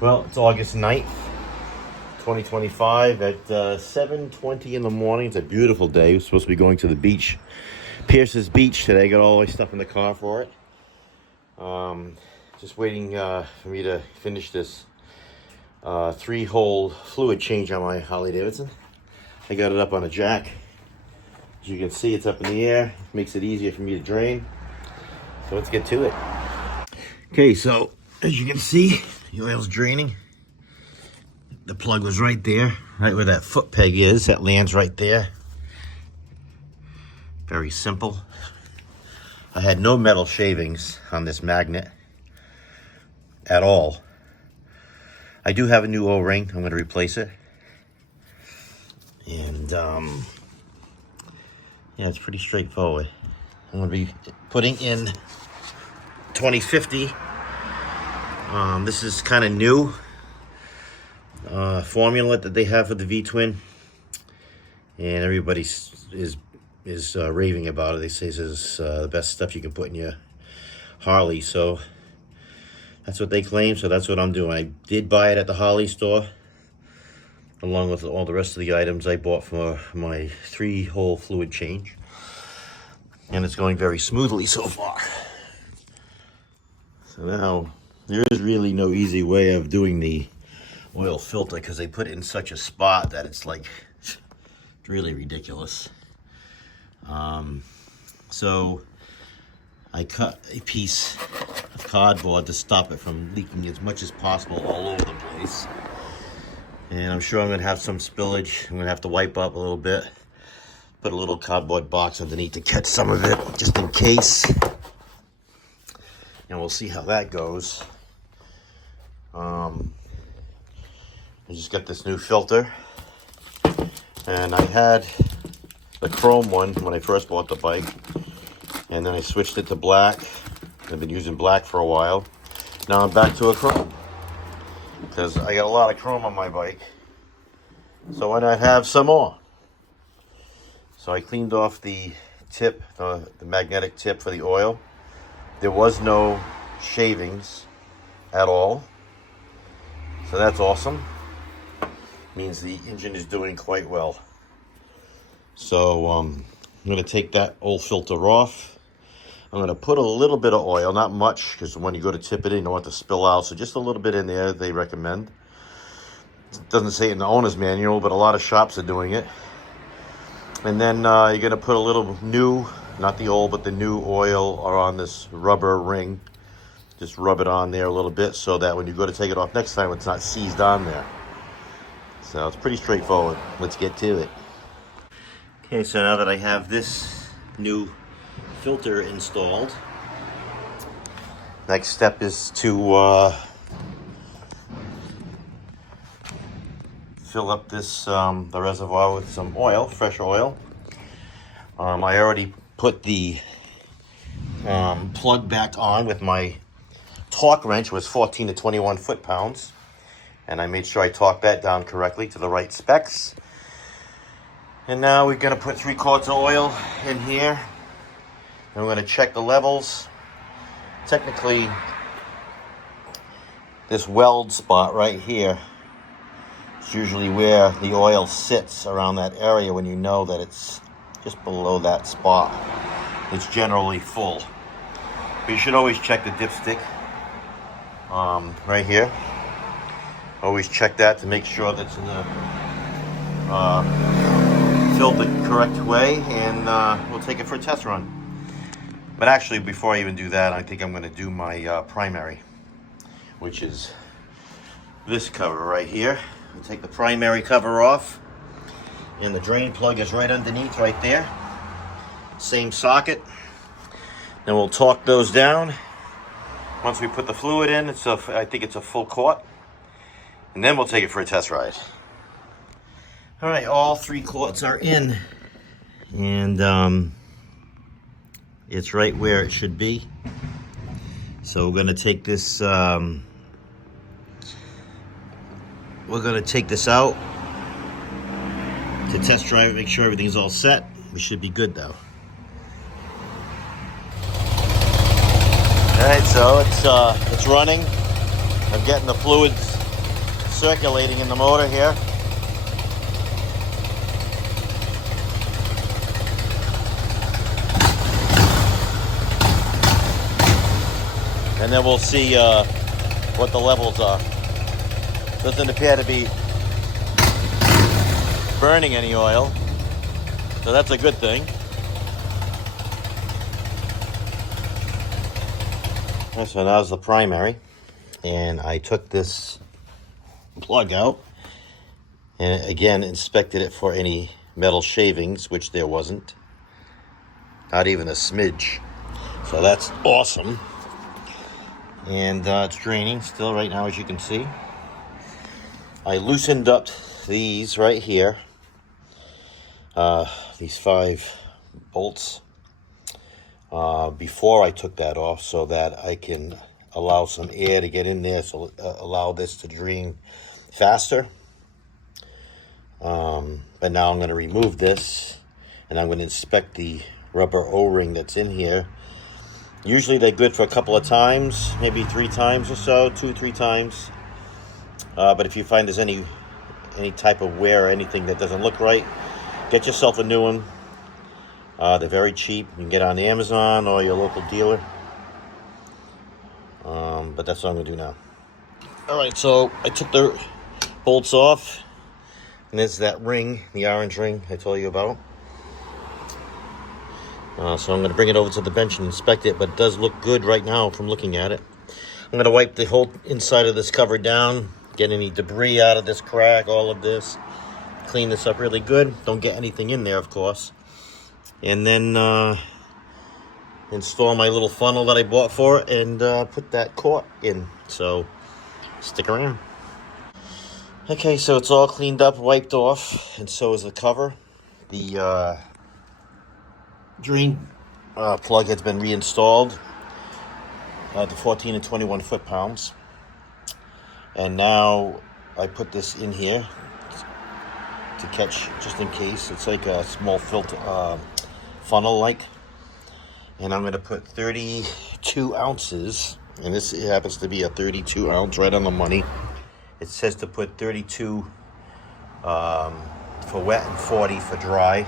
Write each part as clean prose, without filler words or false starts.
Well, it's August 9th, 2025 at 7:20 in the morning. It's a beautiful day. We're supposed to be going to the beach, Pierce's Beach today. Got all my stuff in the car for it. Just waiting for me to finish this 3-hole fluid change on my Harley Davidson. I got it up on a jack. As you can see, it's up in the air. Makes it easier for me to drain. So let's get to it. Okay, so as you can see, the oil's draining. The plug was right there, right where that foot peg is. That lands right there. Very simple. I had no metal shavings on this magnet at all. I do have a new O-ring. I'm going to replace it. And yeah, it's pretty straightforward. I'm going to be putting in 2050. This is kind of new formula that they have for the V-twin, and everybody is raving about it. They say this is the best stuff you can put in your Harley, so that's what they claim. So that's what I'm doing. I did buy it at the Harley store, along with all the rest of the items I bought for my 3-hole fluid change, and it's going very smoothly so far. So now there is really no easy way of doing the oil filter because they put it in such a spot that it's like really ridiculous. So I cut a piece of cardboard to stop it from leaking as much as possible all over the place. And I'm sure I'm going to have some spillage. I'm going to have to wipe up a little bit. Put a little cardboard box underneath to catch some of it, just in case. And we'll see how that goes. I just got this new filter. And I had the chrome one when I first bought the bike. And then I switched it to black. I've been using black for a while. Now I'm back to a chrome, because I got a lot of chrome on my bike. So why not have some more? So I cleaned off the tip, the magnetic tip for the oil. There was no shavings at all. So that's awesome. Means the engine is doing quite well. So I'm going to take that old filter off. I'm going to put a little bit of oil, not much, because when you go to tip it in, you don't want it to spill out. So just a little bit in there, they recommend. It doesn't say it in the owner's manual, but a lot of shops are doing it. And then you're going to put a little new, not the old, but the new oil on this rubber ring. Just rub it on there a little bit so that when you go to take it off next time, it's not seized on there. So it's pretty straightforward. Let's get to it. Okay, so now that I have this new filter installed, next step is to fill up this the reservoir with some oil, fresh oil. I already put the plug back on with my torque wrench. Was 14 to 21 foot-pounds, and I made sure I torqued that down correctly to the right specs. And now we're going to put 3 quarts of oil in here, and we're going to check the levels. Technically, this weld spot right here is usually where the oil sits, around that area, when you know that it's just below that spot. It's generally full. But you should always check the dipstick right here. Always check that to make sure that's in the filled the correct way, and we'll take it for a test run. But actually, before I even do that, I think I'm going to do my primary, which is this cover right here. I'll take the primary cover off, and the drain plug is right underneath, right there. Same socket. Then we'll torque those down. Once we put the fluid in, I think it's a full quart, and then we'll take it for a test ride. All right, all 3 quarts are in, and it's right where it should be. So we're going to take this. We're going to take this out to test drive it, make sure everything's all set. We should be good though. All right, so it's running. I'm getting the fluids circulating in the motor here. And then we'll see what the levels are. Doesn't appear to be burning any oil, so that's a good thing. So now's the primary, and I took this plug out and again inspected it for any metal shavings, which there wasn't, not even a smidge, so that's awesome. And it's draining still right now, as you can see. I loosened up these right here, these 5 bolts, before I took that off, so that I can allow some air to get in there, so allow this to drain faster. But now I'm going to remove this, and I'm going to inspect the rubber O-ring that's in here. Usually they're good for a couple of times, maybe 3 times or so, 2-3 times. But if you find there's any type of wear or anything that doesn't look right, get yourself a new one. They're very cheap. You can get on Amazon or your local dealer. But that's what I'm going to do now. Alright, so I took the bolts off. And there's that ring, the orange ring I told you about. So I'm going to bring it over to the bench and inspect it, but it does look good right now from looking at it. I'm going to wipe the whole inside of this cover down, get any debris out of this crack, all of this. Clean this up really good. Don't get anything in there, of course. And then install my little funnel that I bought for it and put that quart in. So stick around. Okay, so it's all cleaned up, wiped off, and so is the cover. The drain plug has been reinstalled, the 14 and 21 foot-pounds. And now I put this in here to catch, just in case. It's like a small filter, funnel-like. And I'm going to put 32 ounces, and this happens to be a 32 ounce right on the money. It says to put 32 for wet and 40 for dry,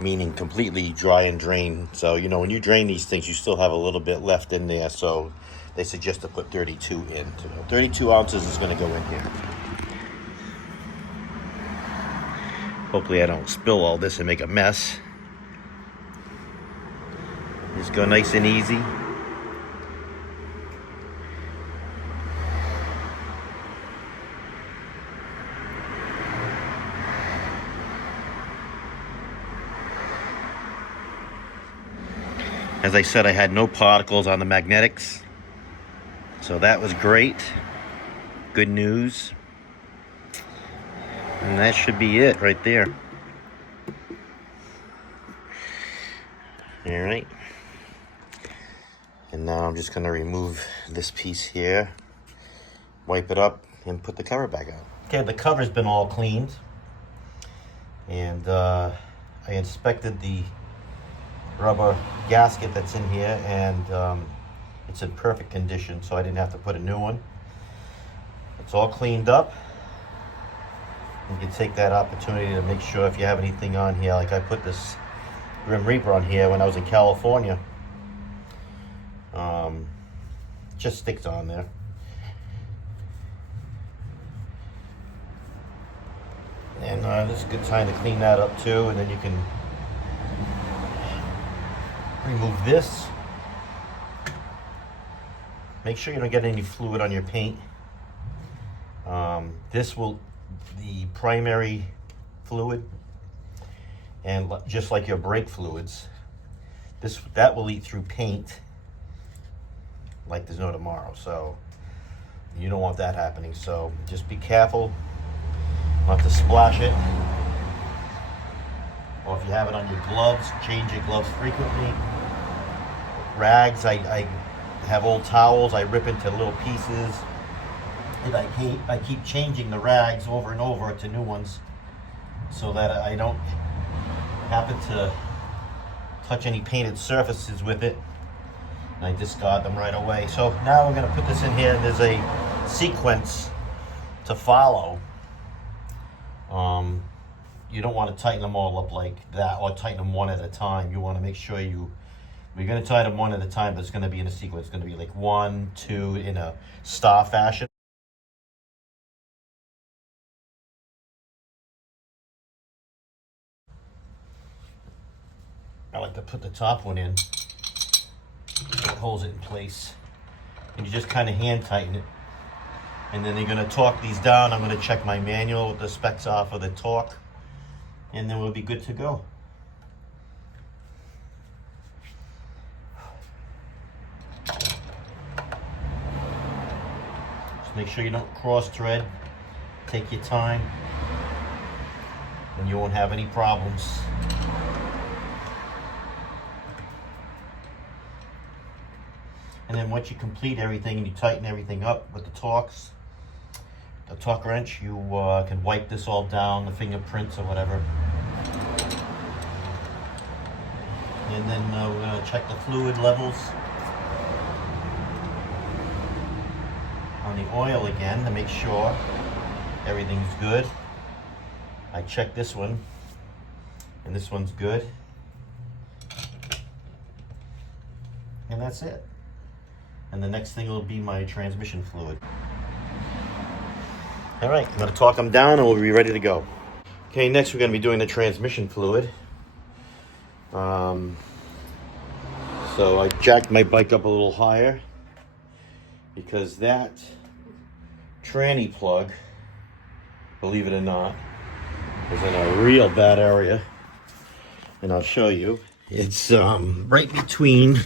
meaning completely dry and drain. So, you know, when you drain these things, you still have a little bit left in there. So they suggest to put 32 in. 32 ounces is going to go in here. Hopefully I don't spill all this and make a mess. Just go nice and easy. As I said, I had no particles on the magnetics, so that was great. Good news. And that should be it right there. All right. And now I'm just going to remove this piece here, wipe it up, and put the cover back on. Okay, the cover's been all cleaned. And I inspected the rubber gasket that's in here, and it's in perfect condition, so I didn't have to put a new one. It's all cleaned up. You can take that opportunity to make sure if you have anything on here, like I put this Grim Reaper on here when I was in California. Just sticks on there. And this is a good time to clean that up too, and then you can remove this. Make sure you don't get any fluid on your paint. This will, the primary fluid, and just like your brake fluids, that will eat through paint like there's no tomorrow. So you don't want that happening. So just be careful not to splash it. Or if you have it on your gloves, change your gloves frequently. Rags, I have old towels, I rip into little pieces, and I keep changing the rags over and over to new ones so that I don't happen to touch any painted surfaces with it, and I discard them right away. So now we're going to put this in here, and there's a sequence to follow. You don't want to tighten them all up like that, or tighten them one at a time. You want to make sure you're going to tighten them one at a time, but it's going to be in a sequence. It's going to be like 1, 2 in a star fashion. I like to put the top one in. It holds it in place. And you just kind of hand tighten it. And then you're going to torque these down. I'm going to check my manual with the specs off of the torque. And then we'll be good to go. Just make sure you don't cross thread. Take your time. And you won't have any problems. And then once you complete everything and you tighten everything up with the torque wrench, you can wipe this all down, the fingerprints or whatever. And then we're going to check the fluid levels on the oil again to make sure everything's good. I checked this one, and this one's good. And that's it. And the next thing will be my transmission fluid. All right, I'm going to torque them down and we'll be ready to go. Okay, next we're going to be doing the transmission fluid. So I jacked my bike up a little higher because that tranny plug, believe it or not, is in a real bad area. And I'll show you. It's right between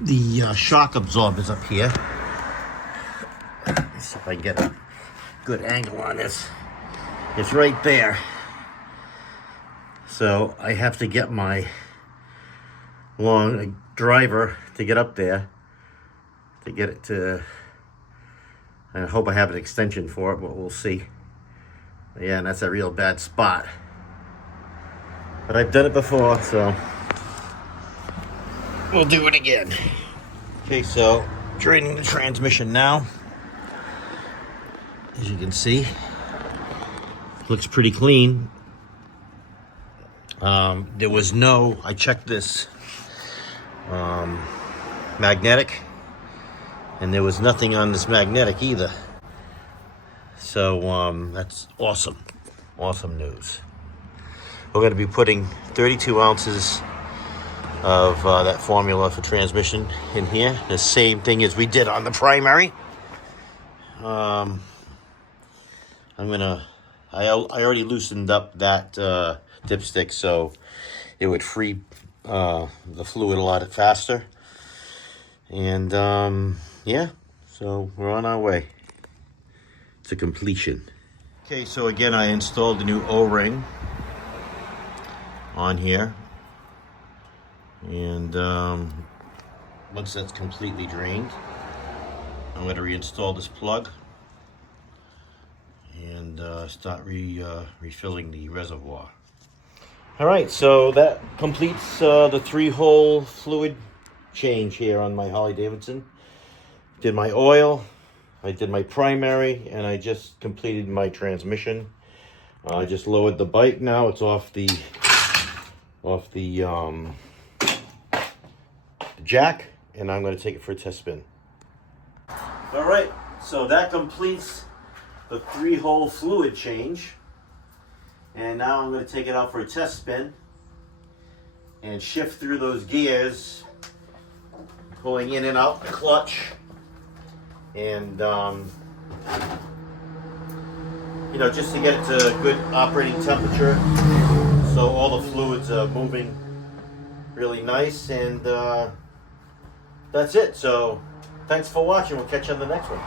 the shock absorbers up here. Let's see if I can get a good angle on this. It's right there. So I have to get my long driver to get up there to get it to. I hope I have an extension for it, but we'll see. Yeah, and that's a real bad spot. But I've done it before, so we'll do it again. Okay, so draining the transmission now. As you can see, looks pretty clean. There was no, I checked this magnetic, and there was nothing on this magnetic either. So that's awesome. Awesome news. We're going to be putting 32 ounces of that formula for transmission in here. The same thing as we did on the primary. I already loosened up that dipstick so it would free the fluid a lot faster. And yeah, so we're on our way to completion. Okay, so again, I installed the new O-ring on here. And once that's completely drained, I'm going to reinstall this plug and start refilling the reservoir. All right, so that completes the 3-hole fluid change here on my Harley Davidson. Did my oil, I did my primary, and I just completed my transmission. I just lowered the bike now. It's off the jack, and I'm going to take it for a test spin. All right, so that completes the 3-hole fluid change, and now I'm going to take it out for a test spin and shift through those gears, pulling in and out the clutch, and you know, just to get it to a good operating temperature, so all the fluids are moving really nice. And that's it. So thanks for watching. We'll catch you on the next one.